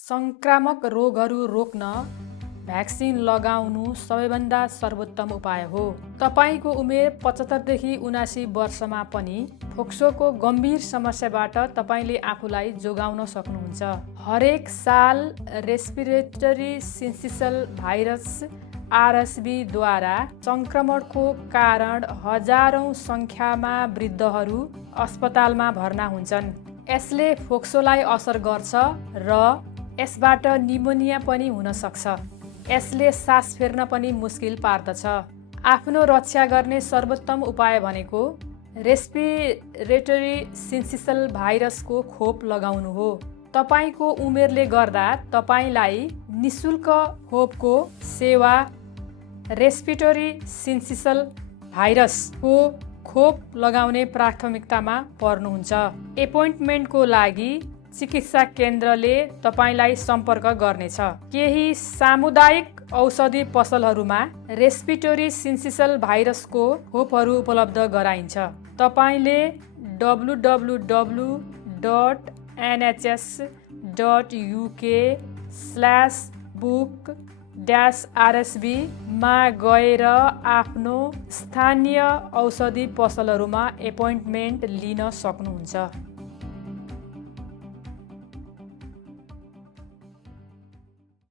संक्रामक रोगहरू रोक्न भ्याक्सिन लगाउनु सबैभन्दा सर्वोत्तम उपाय हो। तपाईको उमेर 75 देखि 79 वर्षमा पनि फोक्सोको गम्भीर समस्याबाट तपाईले आफूलाई जोगाउन सक्नुहुन्छ। हरेक साल रेस्पिरेटरी सिन्सिसल भाइरस RSV द्वारा संक्रमणको कारण हजारौं संख्यामा वृद्धहरू अस्पतालमा भर्ना हुन्छन्। यसले फोक्सोलाई असर गर्छ र यसबाट निमोनिया पनि हुन सक्छ। यसले सास फेर्न पनि मुस्किल पार्दछ। आफ्नो रक्षा गर्ने सर्वोत्तम उपाय भनेको रेस्पिरेटरी सिन्सिसल भाइरसको खोप लगाउनु हो। तपाईको उमेरले गर्दा तपाईलाई निशुल्क खोपको सेवा रेस्पिरेटरी सिन्सिसल भाइरसको खोप लगाउने प्राथमिकतामा पर्नुहुन्छ। एपोइन्टमेन्टको लागि चिकित्सा केन्द्रले तपाईलाई सम्पर्क गर्नेछ। केही सामुदायिक औषधि पसलहरूमा रेस्पिरेटरी सिन्सिसल भाइरसको खोपहरू उपलब्ध गराइन्छ। तपाईले www.nhs.uk/book-RSV मा गएर आफ्नो स्थानीय औषधि पसलहरूमा एपोइन्टमेन्ट लिन सक्नुहुन्छ।